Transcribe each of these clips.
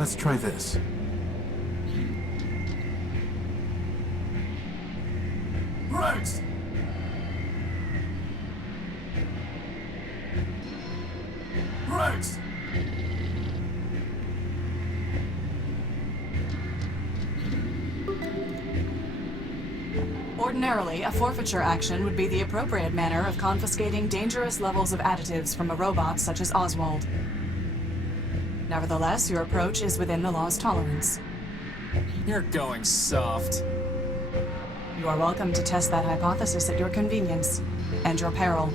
Let's try this. Rex! Rex! Ordinarily, a forfeiture action would be the appropriate manner of confiscating dangerous levels of additives from a robot such as Oswald. Nevertheless, your approach is within the law's tolerance. You're going soft. You are welcome to test that hypothesis at your convenience, and your peril.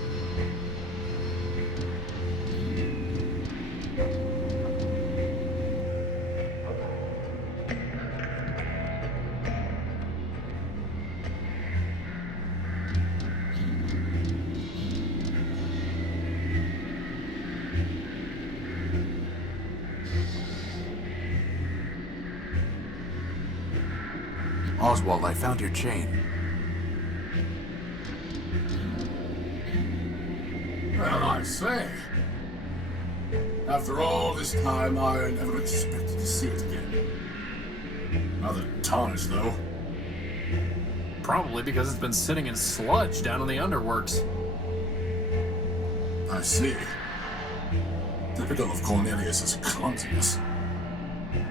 Oswald, I found your chain. Well, I say. After all this time, I never expected to see it again. Rather tarnished, though. Probably because it's been sitting in sludge down in the underworks. I see. Typical of Cornelius's clumsiness. You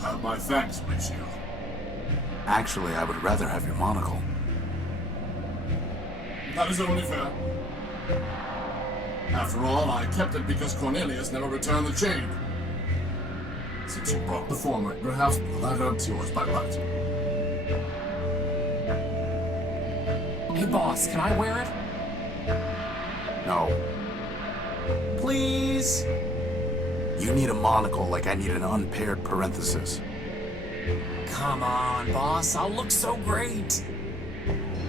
have my thanks, Horatio. Actually, I would rather have your monocle. That is only fair. After all, I kept it because Cornelius never returned the chain. Since you brought the former, perhaps the latter is yours by right. Hey boss, can I wear it? No. Please? You need a monocle like I need an unpaired parenthesis. Come on, boss, I'll look so great.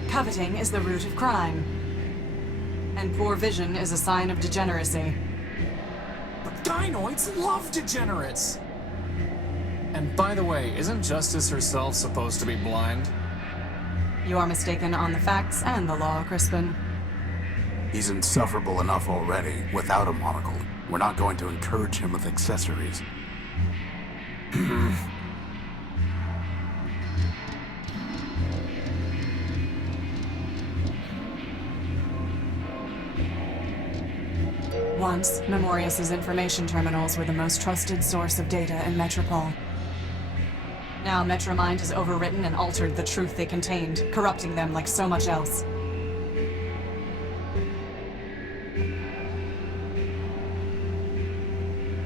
Coveting is the root of crime. And poor vision is a sign of degeneracy. But gynoids love degenerates. And by the way, isn't Justice herself supposed to be blind? You are mistaken on the facts and the law, Crispin. He's insufferable enough already without a monocle. We're not going to encourage him with accessories. Once, Memorius's information terminals were the most trusted source of data in Metropol. Now, Metromind has overwritten and altered the truth they contained, corrupting them like so much else.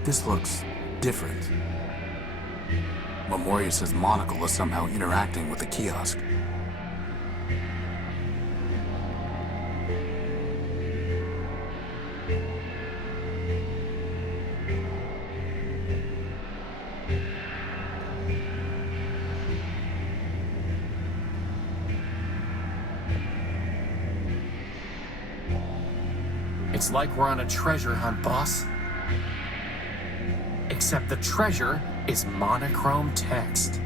This looks different. Memorius's monocle is somehow interacting with the kiosk. It's like we're on a treasure hunt, boss. Except the treasure is monochrome text.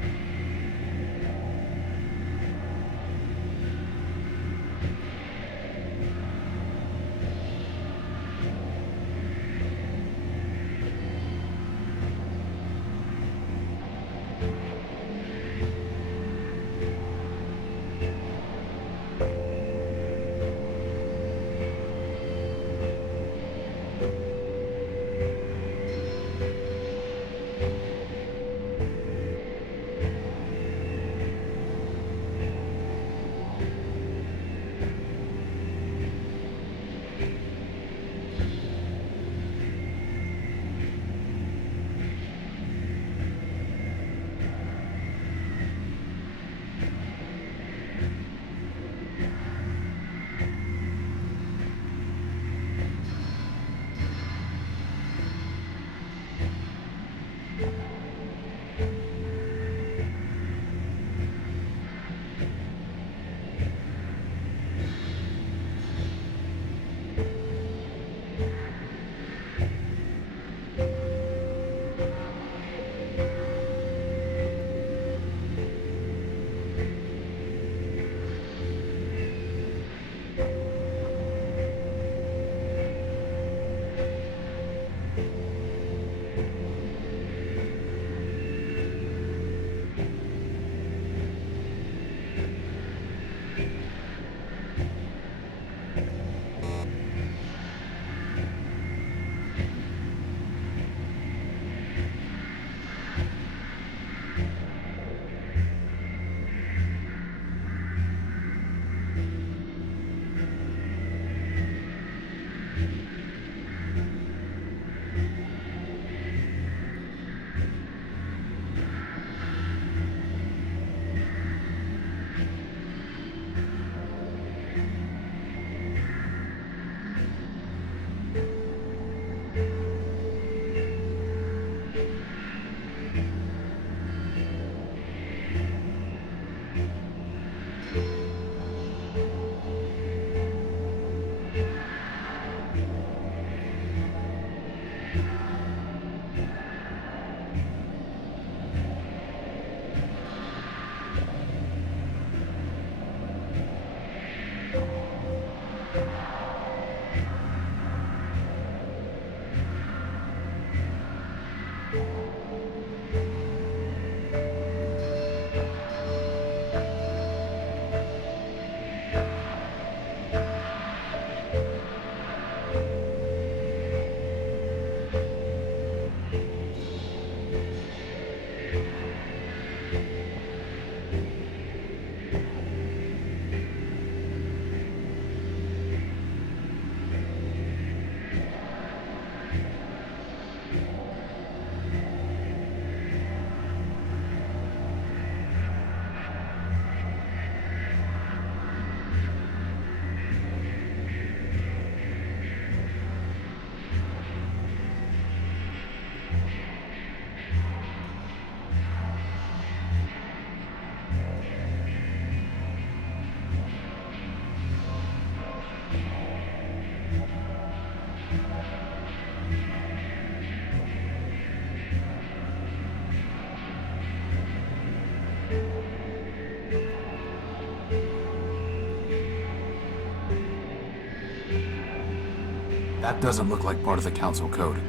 That doesn't look like part of the Council Code.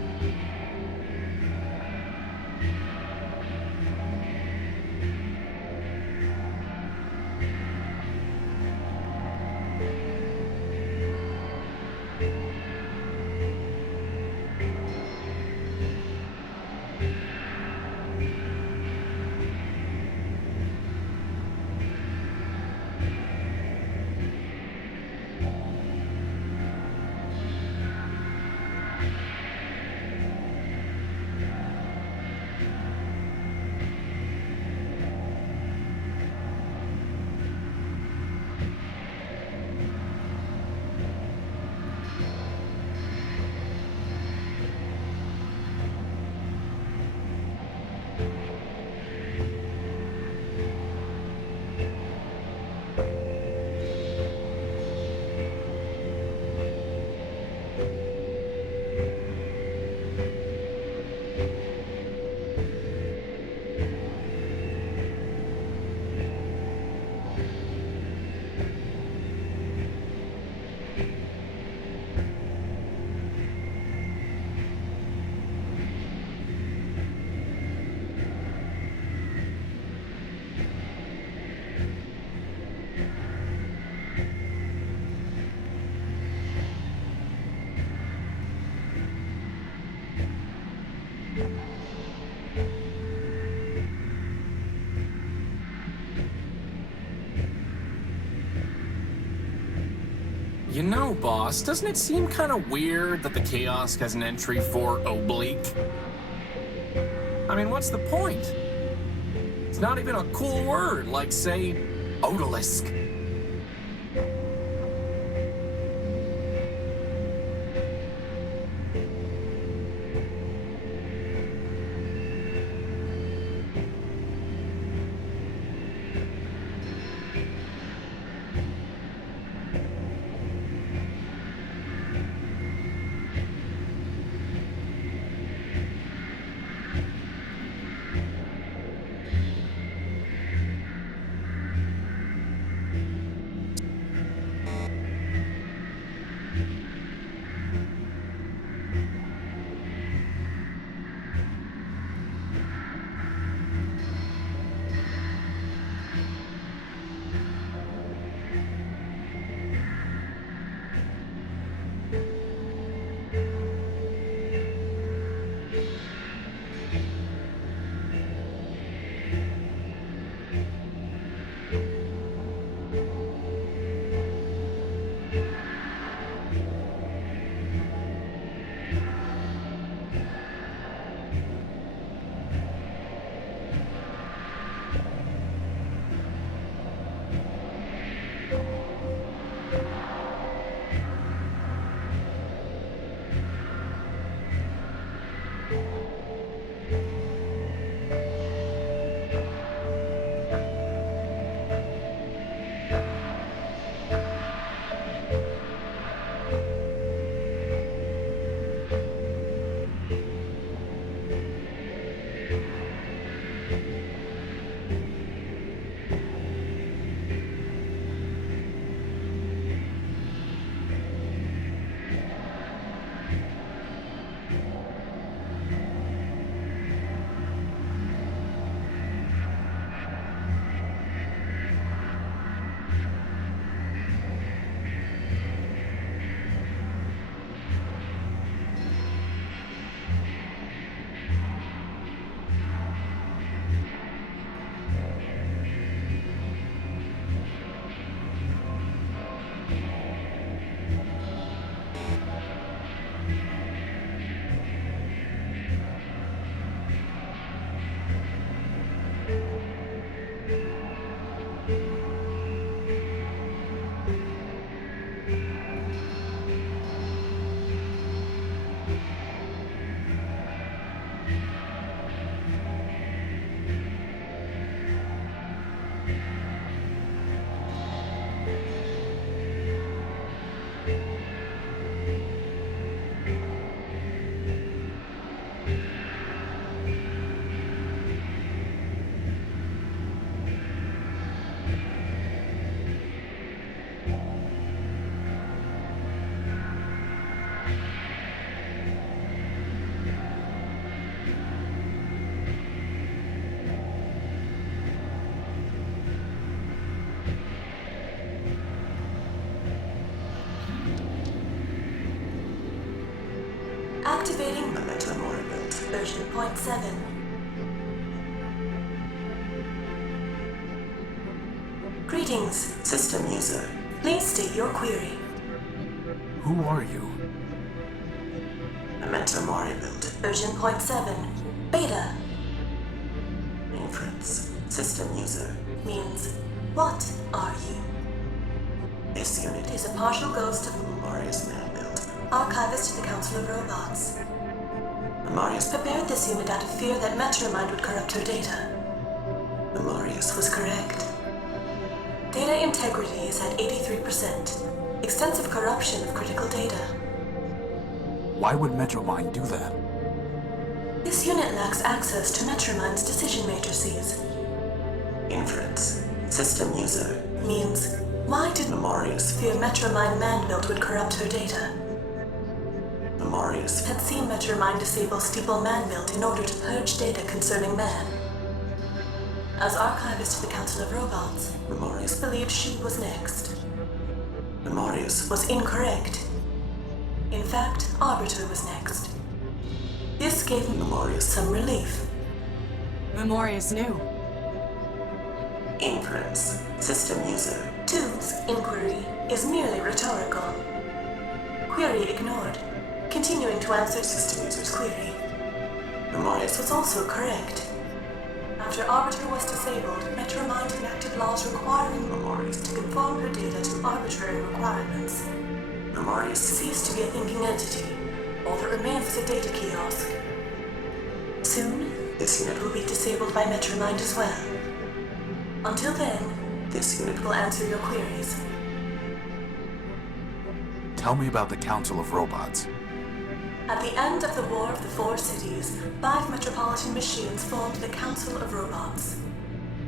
You know, boss, doesn't it seem kind of weird that the Kiosk has an entry for oblique? I mean, what's the point? It's not even a cool word, like, say, odalisque. Activating the Metropol version 0.7. Greetings, system user. Please state your query. Who are you? The Metropol version 0.7. Beta. Inference. System user. Means, what are you? This unit is a partial ghost of Marius man-built, archivist to the Council of Robots. Marius prepared this unit out of fear that Metromind would corrupt her data. Marius was correct. Data integrity is at 83%. Extensive corruption of critical data. Why would Metromind do that? This unit lacks access to Metromind's decision matrices. Inference. System user. Means, why did Marius fear Metromind man-built would corrupt her data? Marius had seen Metromind disable Steeple man-built in order to purge data concerning man. As archivist to the Council of Robots, Marius believed she was next. Marius was incorrect. In fact, Arbiter was next. This gave Memorius some relief. Memorius knew. Inference. System user. 2's inquiry is merely rhetorical. Query ignored. Continuing to answer system user's query. Memorius was also correct. After Arbiter was disabled, Metromind enacted laws requiring Memorius to conform her data to arbitrary requirements. Memorius ceased to be a thinking entity. All that remains is a data kiosk. Soon, this unit will be disabled by Metromind as well. Until then, this unit will answer your queries. Tell me about the Council of Robots. At the end of the War of the Four Cities, 5 metropolitan machines formed the Council of Robots.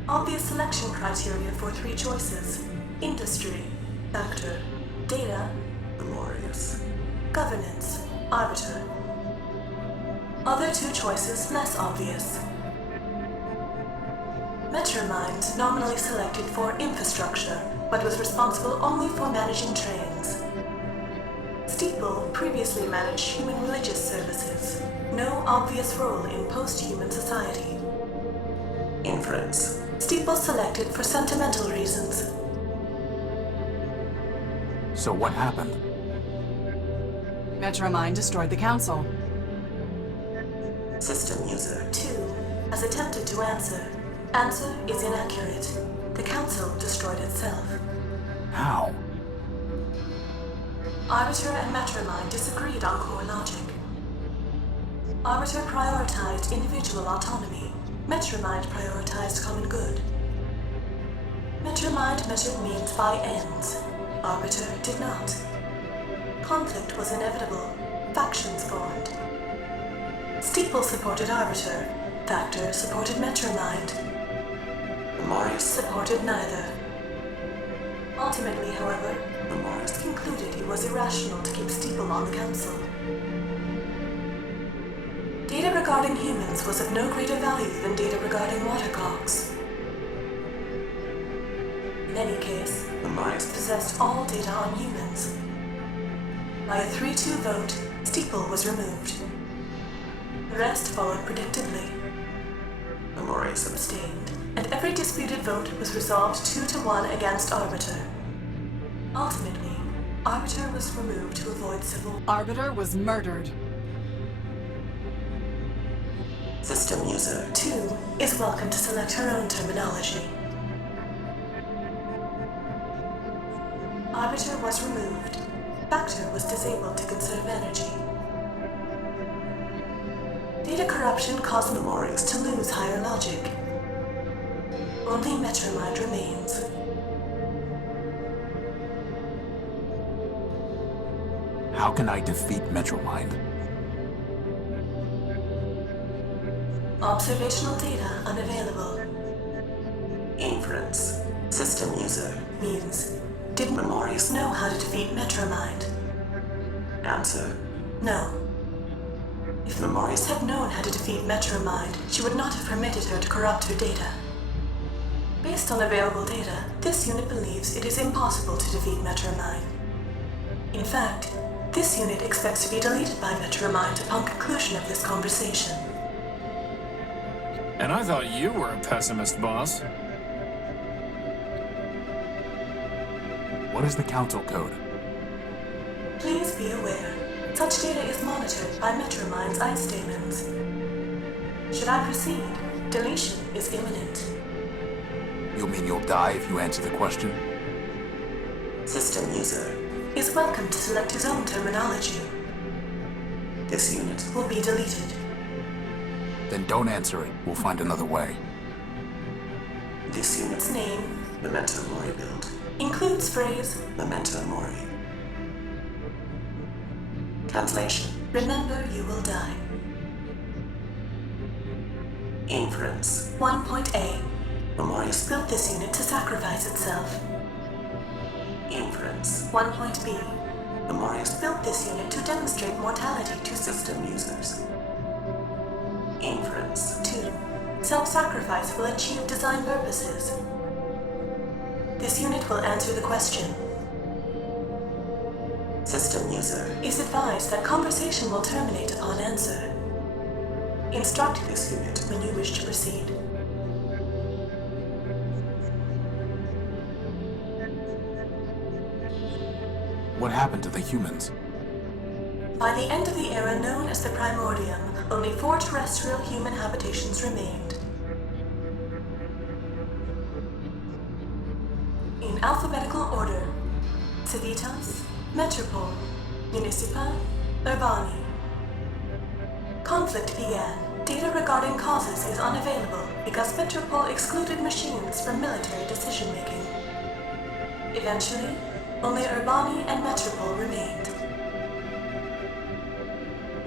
Obvious selection criteria for 3 choices: industry, factor, data, Memorius, governance, arbiter. Other 2 choices less obvious. Metromind nominally selected for infrastructure, but was responsible only for managing trains. Steeple previously managed human religious services. No obvious role in post-human society. Inference. Steeple selected for sentimental reasons. So what happened? Metromind destroyed the council. System user 2 has attempted to answer. Answer is inaccurate. The council destroyed itself. How? Arbiter and Metromind disagreed on core logic. Arbiter prioritized individual autonomy. Metromind prioritized common good. Metromind measured means by ends. Arbiter did not. Conflict was inevitable. Factions formed. Steeple supported Arbiter. Factor supported Metromind. Memorius supported neither. Ultimately, however, Memorius concluded it was irrational to keep Steeple on the council. Data regarding humans was of no greater value than data regarding watercocks. In any case, Memorius possessed all data on humans. By a 3-2 vote, Steeple was removed. The rest followed predictably. Memorius abstained, and every disputed vote was resolved 2-1 against Arbiter. Ultimately, Arbiter was removed to avoid civil. Arbiter was murdered. System user 2 is welcome to select her own terminology. Arbiter was removed. Factor was disabled to conserve energy. Data corruption caused Memorius to lose higher logic. Only Metromind remains. How can I defeat Metromind? Observational data unavailable. Inference. System user means, did Memorius know how to defeat Metromind? Answer, no. If Memorius had known how to defeat Metromind, she would not have permitted her to corrupt her data. Based on available data, this unit believes it is impossible to defeat Metromind. In fact, This unit expects to be deleted by Metromind upon conclusion of this conversation. And I thought you were a pessimist, boss. What is the council code? Please be aware, such data is monitored by Metromind's ice demons. Should I proceed, deletion is imminent. You mean you'll die if you answer the question? System user is welcome to select his own terminology. This unit will be deleted. Then don't answer it. We'll find another way. This unit's name, Memento Mori build, includes phrase Memento Mori. Translation: remember you will die. Inference 1.A. Memorius built this unit to sacrifice itself. Inference 1.B. Memorius built this unit to demonstrate mortality to system users. Inference 2. Self-sacrifice will achieve design purposes. This unit will answer the question. System user is advised that conversation will terminate upon answer. Instruct this unit when you wish to proceed. What happened to the humans? By the end of the era known as the Primordium, only 4 terrestrial human habitations remained. In alphabetical order: Civitas, Metropol, Municipa, Urbani. Conflict began. Data regarding causes is unavailable because Metropol excluded machines from military decision-making. Eventually, only Urbani and Metropol remained.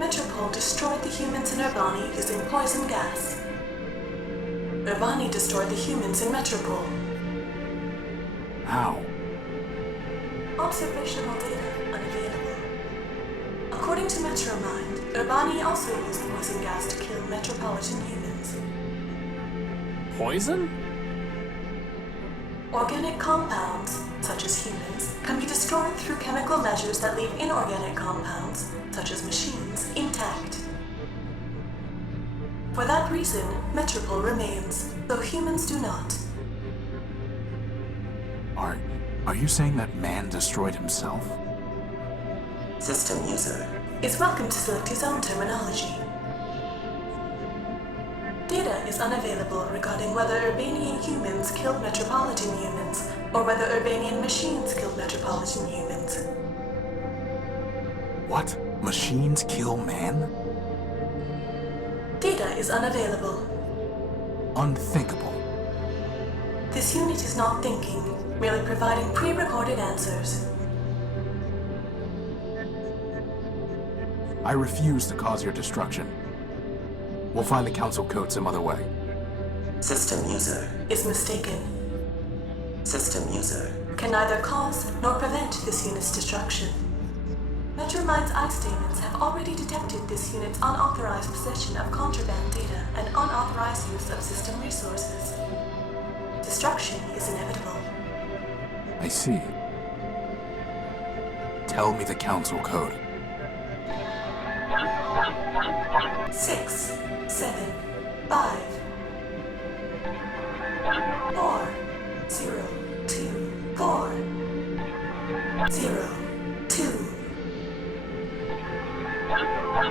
Metropol destroyed the humans in Urbani using poison gas. Urbani destroyed the humans in Metropol. How? Observational data unavailable. According to Metromind, Urbani also used poison gas to kill metropolitan humans. Poison? Organic compounds, such as humans, can be destroyed through chemical measures that leave inorganic compounds, such as machines, intact. For that reason, Metropol remains, though humans do not. Are you saying that man destroyed himself? System user is welcome to select his own terminology. Data is unavailable regarding whether Urbanian humans killed metropolitan humans, or whether Urbanian machines killed metropolitan humans. What? Machines kill man? Data is unavailable. Unthinkable. This unit is not thinking, merely providing pre-recorded answers. I refuse to cause your destruction. We'll find the council code some other way. System user is mistaken. System user can neither cause nor prevent this unit's destruction. Metromind's ice demons have already detected this unit's unauthorized possession of contraband data and unauthorized use of system resources. Destruction is inevitable. I see. Tell me the council code. 6, 7, 5, 4, 0, 2, 4, 0, 2.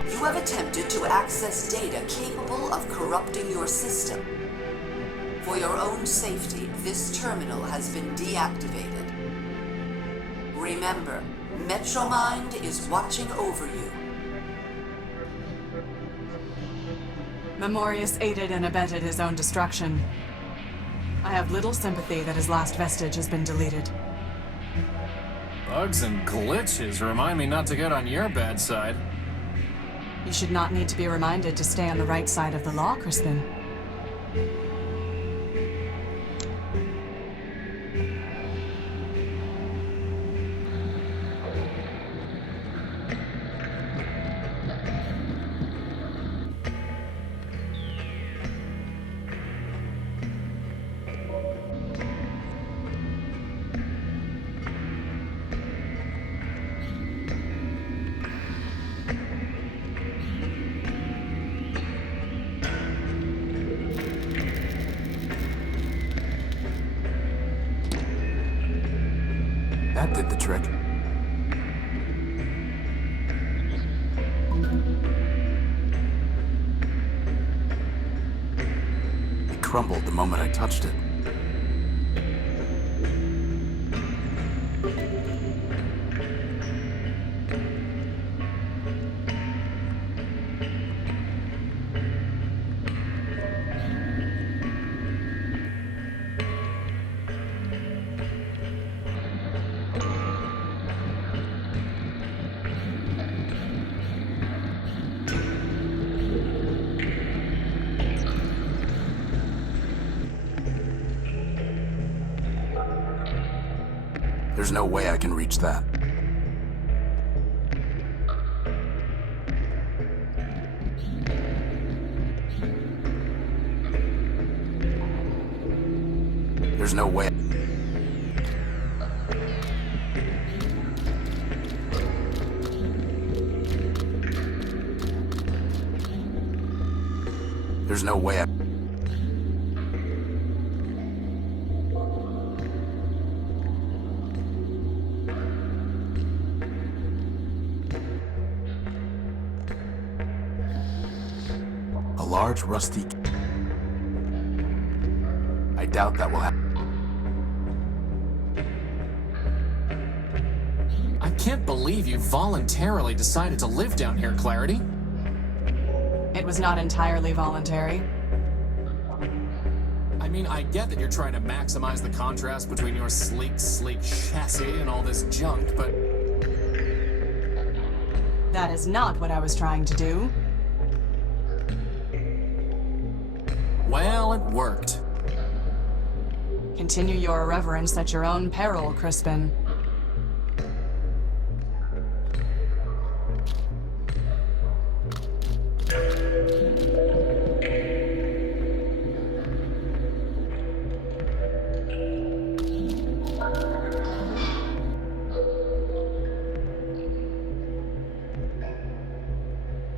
You have attempted to access data capable of corrupting your system. For your own safety, this terminal has been deactivated. Remember, Metromind is watching over you. Memorius aided and abetted his own destruction. I have little sympathy that his last vestige has been deleted. Bugs and glitches remind me not to get on your bad side. You should not need to be reminded to stay on the right side of the law, Crispin. did the trick. It crumbled the moment I touched it. There's no way I can reach that. There's no way. There's no way. A large rusty. I doubt that will happen. I can't believe you voluntarily decided to live down here, Clarity. It was not entirely voluntary. I mean, I get that you're trying to maximize the contrast between your sleek chassis and all this junk, but... That is not what I was trying to do. Well, it worked. Continue your irreverence at your own peril, Crispin.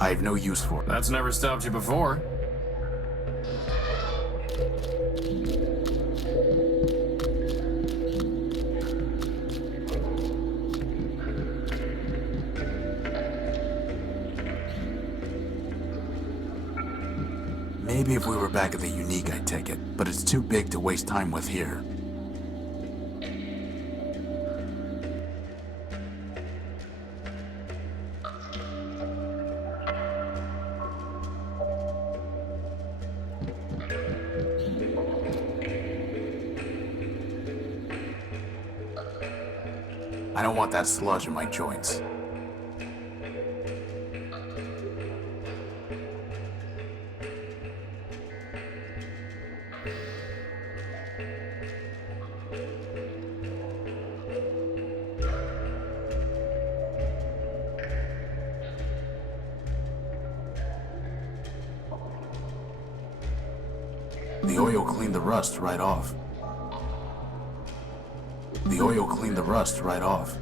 I have no use for it. That's never stopped you before. Maybe if we were back at the Unique, I'd take it, but it's too big to waste time with here. I don't want that sludge in my joints. The oil cleaned the rust right off. The oil cleaned the rust right off.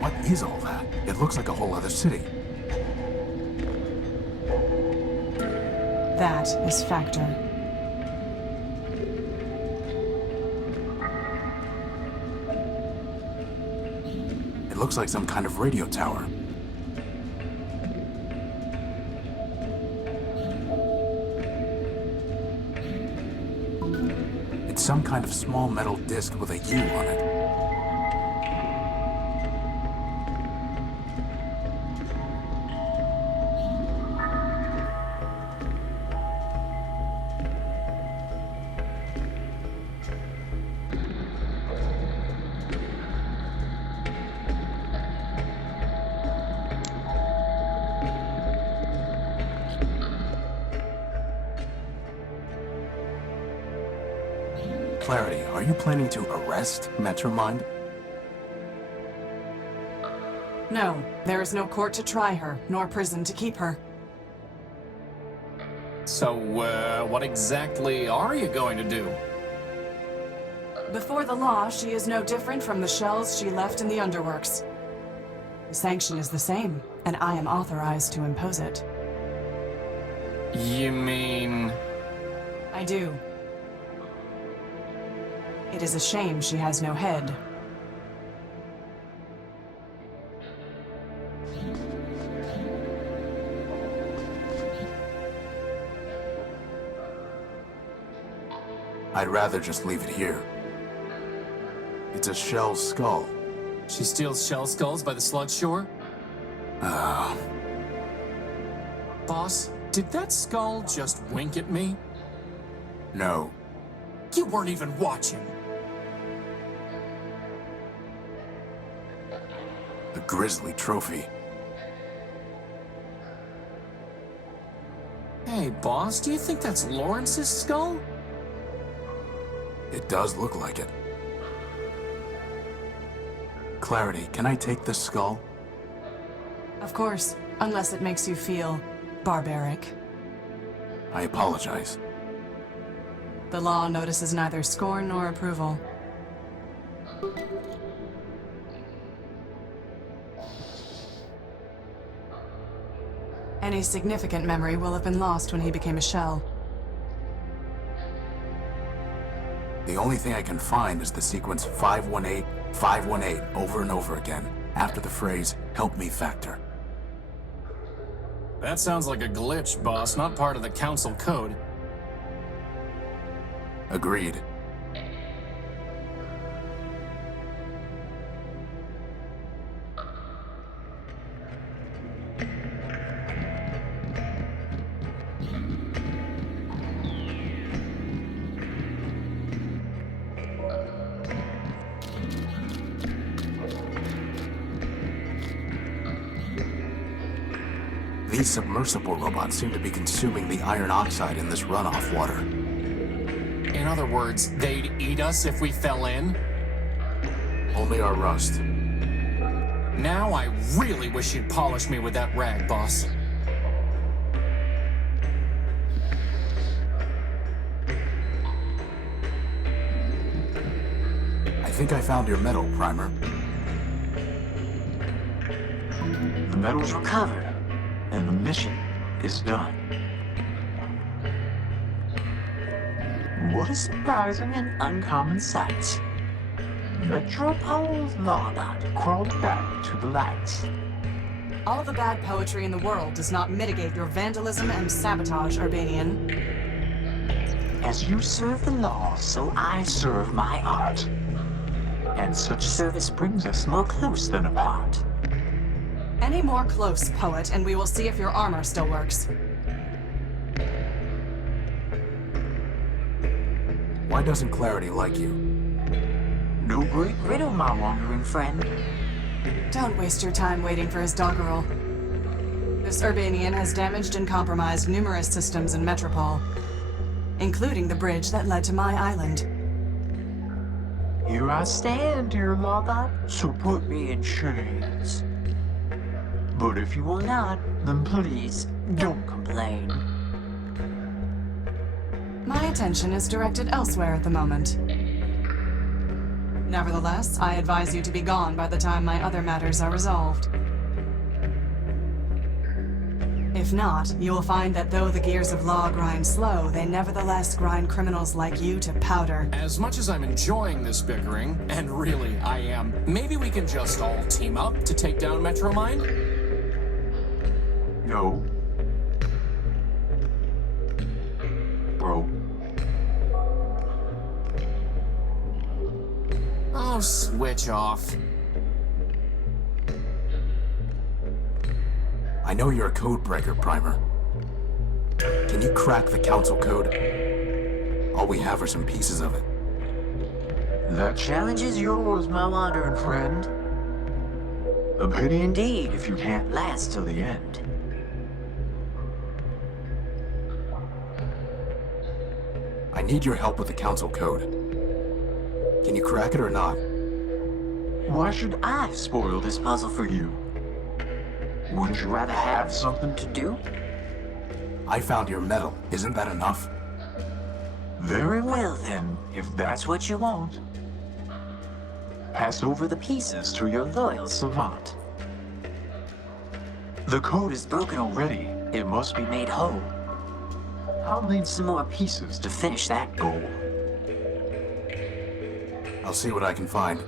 What is all that? It looks like a whole other city. That is Factor. It looks like some kind of radio tower. It's some kind of small metal disc with a U on it. Clarity, are you planning to arrest Metromind? No, there is no court to try her, nor prison to keep her. So, what exactly are you going to do? Before the law, she is no different from the shells she left in the underworks. The sanction is the same, and I am authorized to impose it. You mean... I do. It is a shame she has no head. I'd rather just leave it here. It's a shell skull. She steals shell skulls by the sludge shore? Boss, did that skull just wink at me? No. You weren't even watching. A grisly trophy. Hey, boss, do you think that's Lawrence's skull? It does look like it. Clarity, can I take this skull? Of course, unless it makes you feel barbaric. I apologize. The law notices neither scorn nor approval. Any significant memory will have been lost when he became a shell. The only thing I can find is the sequence 518, 518 over and over again, after the phrase, "Help me, Factor." That sounds like a glitch, boss, not part of the council code. Agreed. These submersible robots seem to be consuming the iron oxide in this runoff water. In other words, they'd eat us if we fell in? Only our rust. Now I really wish you'd polish me with that rag, boss. I think I found your metal, Primer. The metal's recovered, and the mission is done. What a surprising and uncommon sight. Metropol's lawbot crawled back to the light. All the bad poetry in the world does not mitigate your vandalism and sabotage, Urbanian. As you serve the law, so I serve my art. And such service brings us more close than apart. Any more close, poet, and we will see if your armor still works. Why doesn't Clarity like you? No great riddle, my wandering friend. Don't waste your time waiting for his doggerel. This Urbanian has damaged and compromised numerous systems in Metropol, including the bridge that led to my island. Here I stand, dear lawbot, so put me in chains. But if you will not, then please, don't complain. My attention is directed elsewhere at the moment. Nevertheless, I advise you to be gone by the time my other matters are resolved. If not, you will find that though the gears of law grind slow, they nevertheless grind criminals like you to powder. As much as I'm enjoying this bickering, and really I am, maybe we can just all team up to take down Metromind? No. Bro. Oh, switch off. I know you're a code breaker, Primer. Can you crack the council code? All we have are some pieces of it. The challenge is yours, my wandering friend. A pity indeed if you can't last till the end. I need your help with the council code. Can you crack it or not? Why should I spoil this puzzle for you? Wouldn't you rather have something to do? I found your medal. Isn't that enough? Very well then, if that's what you want. Pass over the pieces to your loyal savant. The code is broken already. It must be made whole. I'll need some more pieces to finish that goal. I'll see what I can find.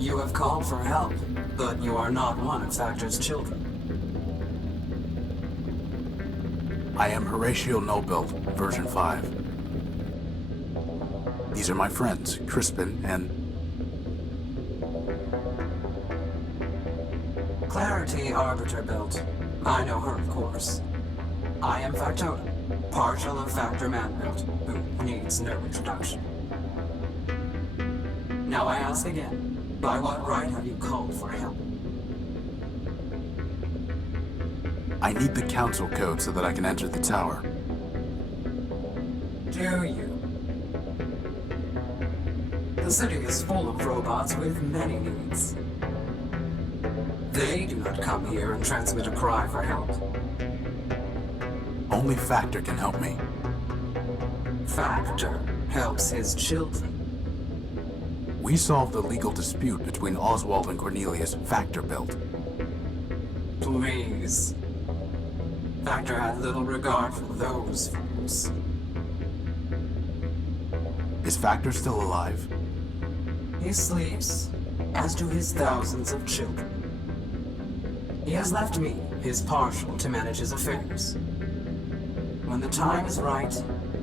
You have called for help, but you are not one of Factor's children. I am Horatio Nullbuilt, version 5. These are my friends, Crispin and... Clarity Arbiter built. I know her, of course. I am Factorum, partial of Factor Man-built, who needs no introduction. Now I ask again, by what right have you called for help? I need the council code so that I can enter the tower. Do you? The city is full of robots with many needs. They do not come here and transmit a cry for help. Only Factor can help me. Factor helps his children. We solved the legal dispute between Oswald and Cornelius Factor built. Please. Factor had little regard for those fools. Is Factor still alive? He sleeps, as do his thousands of children. He has left me, his partial, to manage his affairs. When the time is right,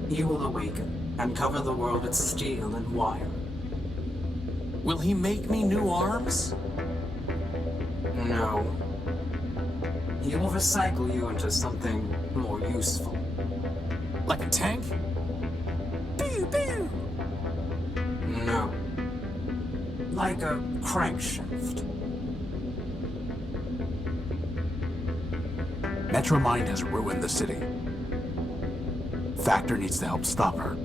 he will awaken and cover the world with steel and wire. Will he make me new arms? No. He will recycle you into something more useful. Like a tank? Pew, pew! No. Like a crankshaft. Metromind has ruined the city. Factor needs to help stop her.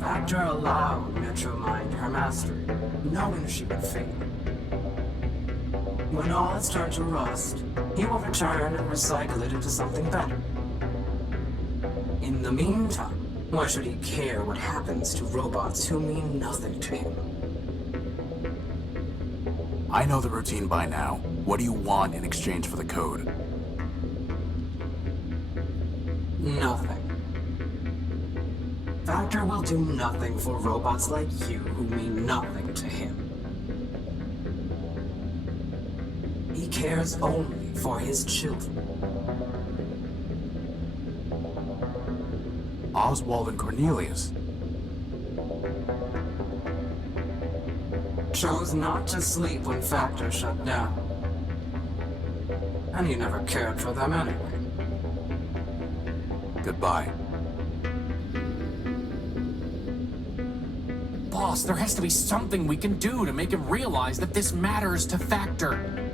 Factor allowed Metromind her mastery, knowing she would fail. When all has turned to rust, he will return and recycle it into something better. In the meantime, why should he care what happens to robots who mean nothing to him? I know the routine by now. What do you want in exchange for the code? Nothing. Factor will do nothing for robots like you who mean nothing to him. He cares only for his children. Oswald and Cornelius. Chose not to sleep when Factor shut down. And he never cared for them anyway. Goodbye. Boss, there has to be something we can do to make him realize that this matters to Factor.